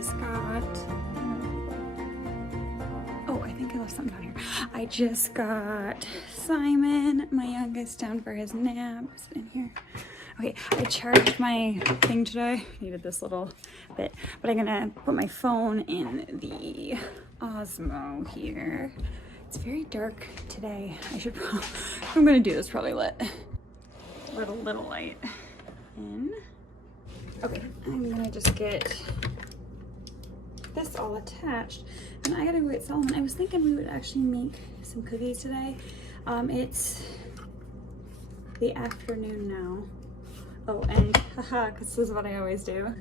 just got, oh, I think I left something down here. I just got Simon, my youngest, down for his nap. Is it in here? Okay, I charged my thing today. Needed this little bit, but I'm gonna put my phone in the Osmo here. It's very dark today. I should probably, if I'm gonna do this, probably let a little light in. Okay, I'm gonna just get this all attached. And I gotta go get Solomon. I was thinking we would actually make some cookies today. It's the afternoon now. Oh, and haha, because this is what I always do.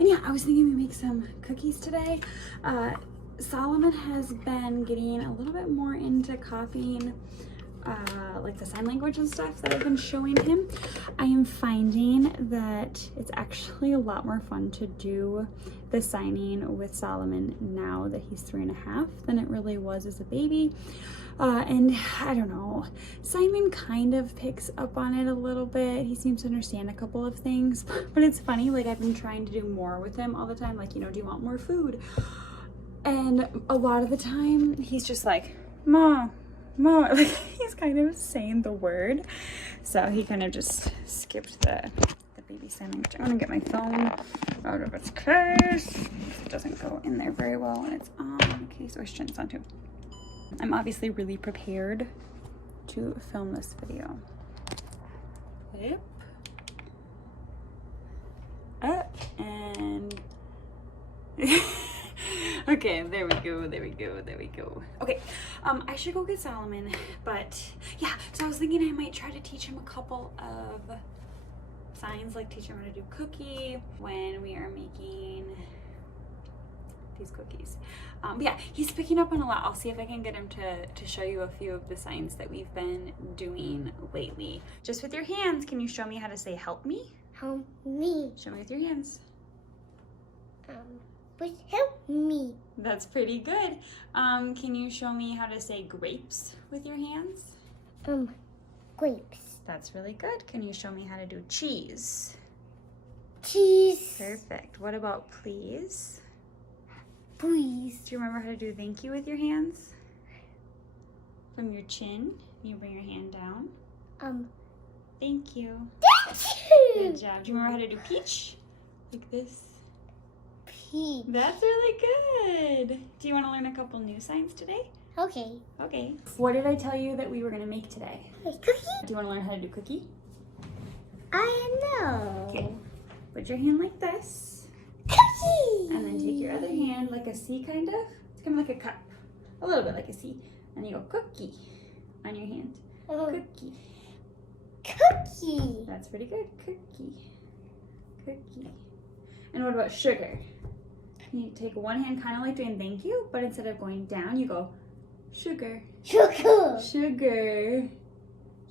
And yeah, I was thinking we make some cookies today. Solomon has been getting a little bit more into copying like the sign language and stuff that I've been showing him. I am finding that it's actually a lot more fun to do the signing with Solomon now that he's 3.5 than it really was as a baby. And I don't know, Simon kind of picks up on it a little bit. He seems to understand a couple of things, but it's funny, like I've been trying to do more with him all the time, like, you know, do you want more food? And a lot of the time he's just like, Ma, like he's kind of saying the word. So he kind of just skipped the baby sign language. I'm gonna get my phone out of its case. It doesn't go in there very well when it's on the case. Oh, I shouldn't, it's on too. I'm obviously really prepared to film this video. Yep. Up and okay, there we go. Okay, I should go get Solomon, but yeah, so I was thinking I might try to teach him a couple of signs, like teach him how to do cookie when we are making these cookies. But yeah, he's picking up on a lot. I'll see if I can get him to show you a few of the signs that we've been doing lately. Just with your hands, can you show me how to say help me? Help me. Show me with your hands. But help me. That's pretty good. Can you show me how to say grapes with your hands? Grapes. That's really good. Can you show me how to do cheese? Cheese. Perfect. What about please? Please. Do you remember how to do thank you with your hands? From your chin, you bring your hand down. Thank you. Thank you. Good job. Do you remember how to do peach? Like this? Peach. That's really good. Do you want to learn a couple new signs today? Okay. Okay. What did I tell you that we were going to make today? Cookie? Do you want to learn how to do cookie? I know. Okay. Put your hand like this. Cookie. And then take your other hand like a C kind of. It's kind of like a cup. A little bit like a C. And you go cookie on your hand. Cookie. Cookie. That's pretty good. Cookie. Cookie. And what about sugar? You take one hand kind of like doing thank you, but instead of going down, you go sugar. Sugar. Sugar.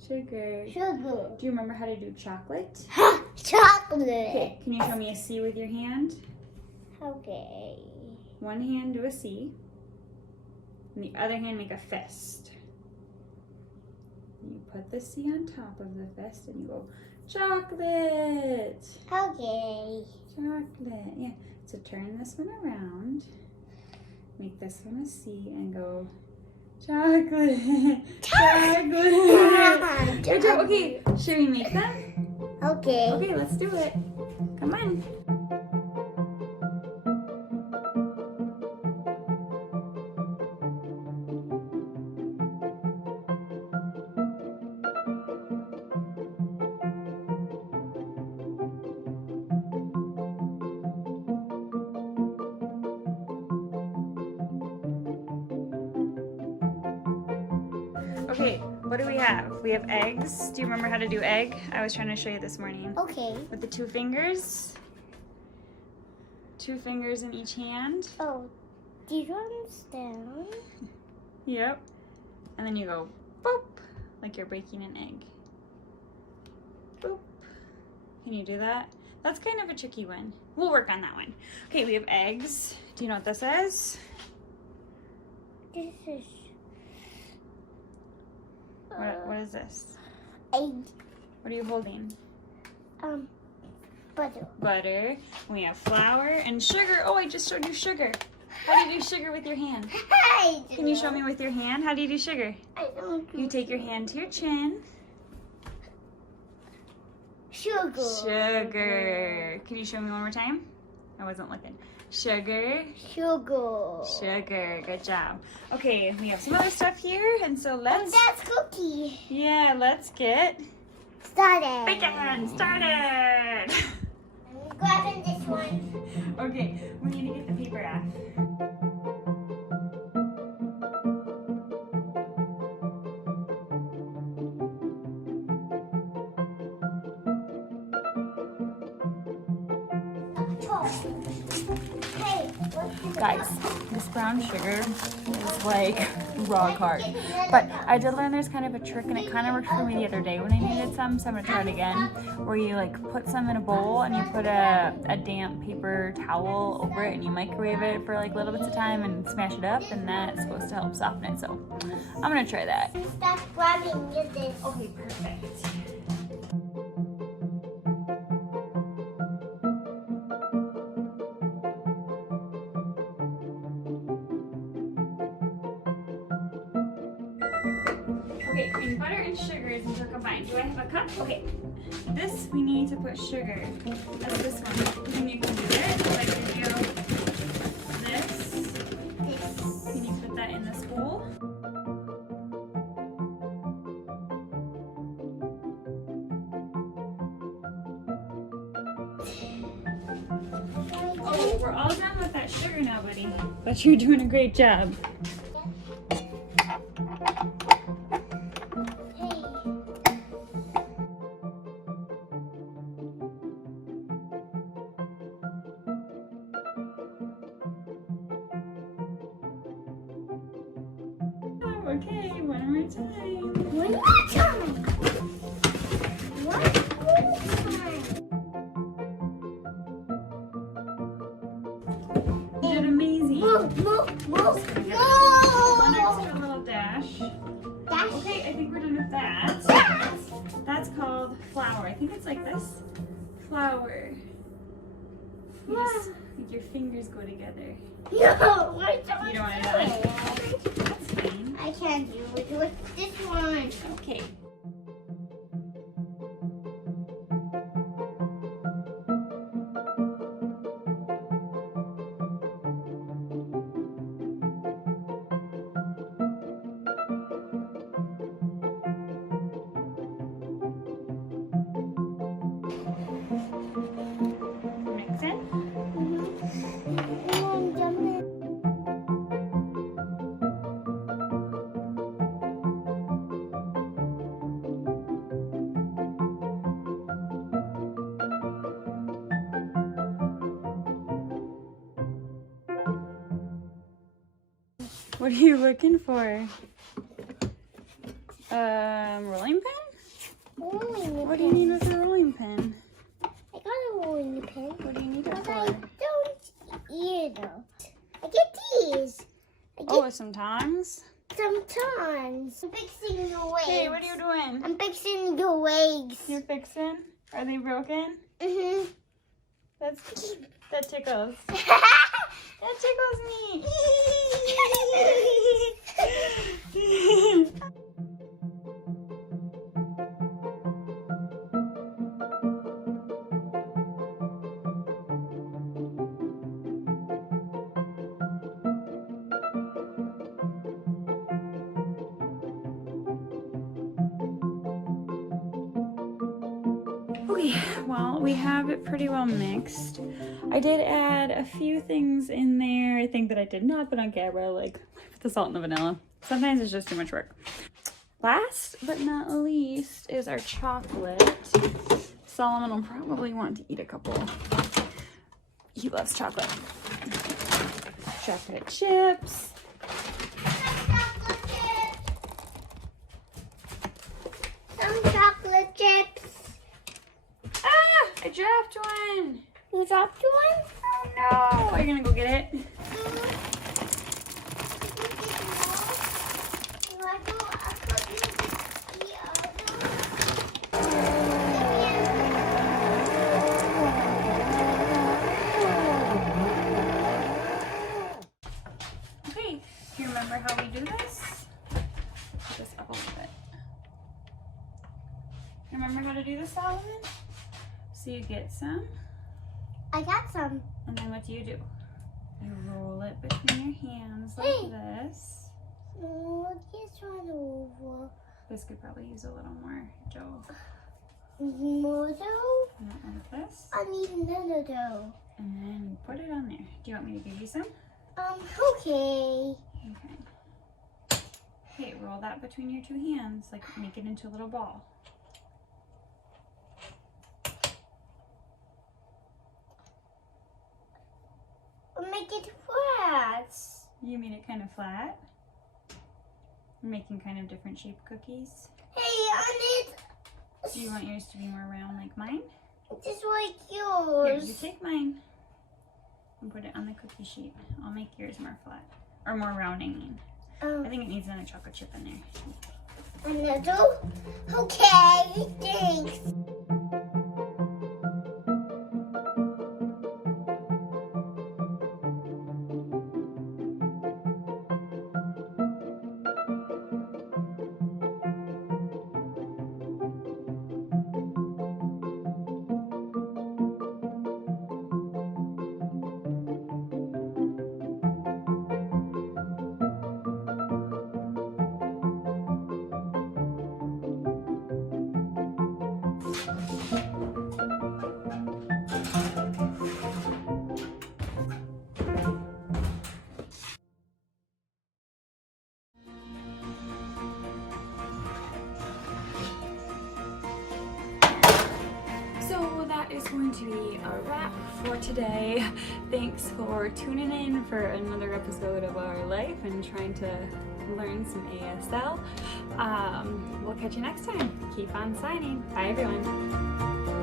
Sugar. Sugar. Do you remember how to do chocolate? Chocolate. Okay, can you show me a C with your hand? Okay. One hand do a C, and the other hand make a fist. And you put the C on top of the fist, and you go chocolate. Okay. Chocolate. Yeah. So turn this one around, make this one a C, and go chocolate. Chocolate. Good job. Okay, should we make them? Okay. Okay, let's do it. Come on. Okay, what do we have? We have eggs. Do you remember how to do egg? I was trying to show you this morning. Okay. With the 2 fingers. 2 fingers in each hand. Oh, these ones down. Yep. And then you go boop, like you're breaking an egg. Boop. Can you do that? That's kind of a tricky one. We'll work on that one. Okay, we have eggs. Do you know what this is? This is What is this? egg. What are you holding? Butter. Butter. We have flour and sugar. Oh, I just showed you sugar. How do you do sugar with your hand? Can you show me with your hand? How do you do sugar? I don't do You take your hand to your chin. sugar. Sugar. Can you show me one more time? I wasn't looking. Sugar. Sugar. Sugar. Good job. Okay, we have some other stuff here, and so let's. That's cookie. Yeah, let's get Started. bacon started. I'm grabbing this one. Okay, we need to get the paper off. Hey, what's Guys, this brown sugar is like rock hard. But I did learn there's kind of a trick, and it kind of worked for me the other day when I needed some, so I'm gonna try it again. Where you like put some in a bowl and you put a damp paper towel over it and you microwave it for like little bits of time and smash it up, and that's supposed to help soften it. So I'm gonna try that. Stop grabbing this. Okay, perfect. Okay, and butter and sugar is combined. Do I have a cup? Okay. This we need to put sugar. That's this one. And you can do it. So I give you this. Can you put that in this bowl? Oh, we're all done with that sugar now, buddy. But you're doing a great job. Okay, one more time. One more time. One more time. You did amazing. Move, move, move. One No. extra little dash. Dash. Okay, I think we're done with that. Dash. That's called flour. I think it's like this. Flour. You just make your fingers go together. No, You don't want to do it? That's fine. I can't do it with this one. Okay. Mix it. What are you looking for? Rolling pin? What do you need with a rolling pin? I got a rolling pin. What do you need it But for? I don't either. I get these. I get Oh, sometimes. sometimes. I'm fixing your legs. Hey, what are you doing? I'm fixing your legs. You're fixing? Are they broken? Mhm. That tickles. That tickles me. Okay, well, we have it pretty well mixed. I did add a few things in there, I think that I did not put on camera, like the salt and the vanilla. Sometimes it's just too much work. Last but not least is our chocolate. Solomon will probably want to eat a couple. He loves chocolate. Chocolate chips. Some chocolate chips. Ah! I dropped one! You dropped one? Oh no! Are you gonna go get it? Remember how to do this, Solomon? So you get some. I got some. And then what do? You roll it between your hands like this. Oh, this one over. This could probably use a little more dough. More dough? Not like this. I need another dough. And then you put it on there. Do you want me to give you some? Okay. Okay. Okay, roll that between your two hands, like make it into a little ball. Make it flat. You made it kind of flat. You're making kind of different shaped cookies. Hey, I need Do you want yours to be more round like mine? just like Here, yours. you take mine and put it on the cookie sheet. I'll make yours more flat. Or more round, I mean. I think it needs another chocolate chip in there. Another? Okay, thanks. So that is going to be a wrap for today. Thanks for tuning in for another episode of our life and trying to learn some ASL. We'll catch you next time. Keep on signing. Bye everyone.